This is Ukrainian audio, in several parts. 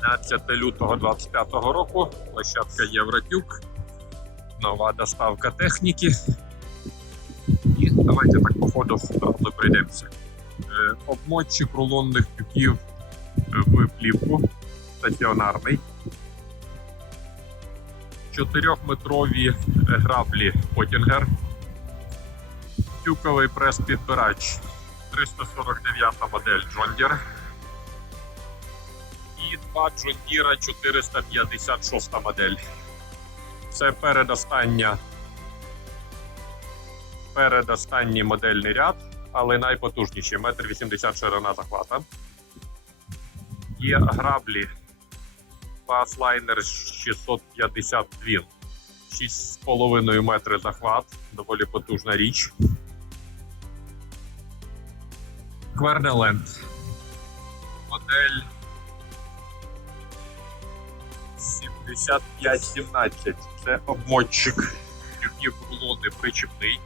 12 лютого 2025 року площадка Євротюк, нова доставка техніки. І давайте так по ходу одразу прийдемося. Е, обмотчик рулонних тюків е, в плівку стаціонарний. 4-метрові е, граблі Потінгер. Тюковий прес-підбирач 349 модель Джондер. Т-2 John 456 модель. Це передостання. Передостанній модельний ряд, але найпотужніший: Метр вісімдесят ширина захвата. Є граблі Pasliner 652. 6,5 метри захват. Доволі потужна річ. Квернеленд. Модель 7517. Це обмотчик тюків рулони причепний.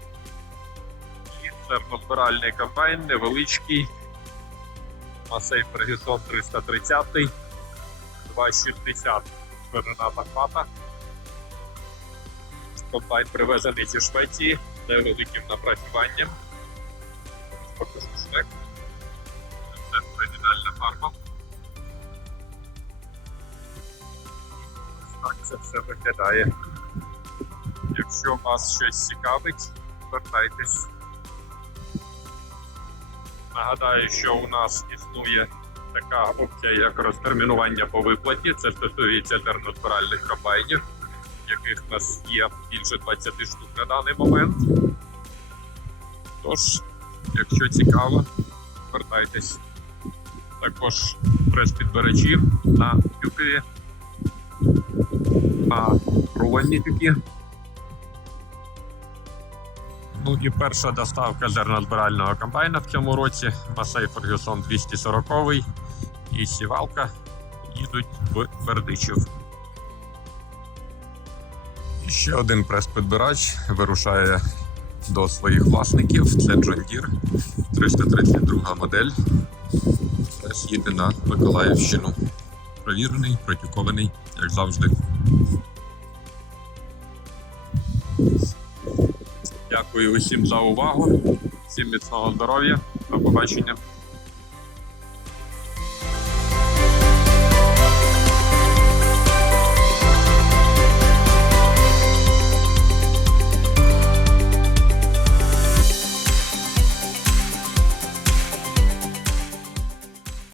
І зернозбиральний комбайн невеличкий. Масей Ferguson 330, 260 ширина захвата. Комбайн привезений зі Швеції з невеликим напрацюванням. Покажу шрек. Це оригінальна фарба. Так це все виглядає. Якщо вас щось цікавить, звертайтесь. Нагадаю, що у нас існує така опція, як розтермінування по виплаті. Це стосується термозбиральних комбайнів, яких в нас є більше 20 штук на даний момент. Тож, якщо цікаво, звертайтесь. Також прес-підбирачі на тюки, на рулонні тюки. Ну і перша доставка зернозбирального комбайна в цьому році Масей Фергюсон 240 і сівалка їдуть в Бердичів. Ще один прес-підбирач вирушає до своїх власників. Це John Deere 332 модель. Теж їде на Миколаївщину. Провірений, протюкований, як завжди. Дякую усім за увагу. Всім міцного здоров'я. До побачення.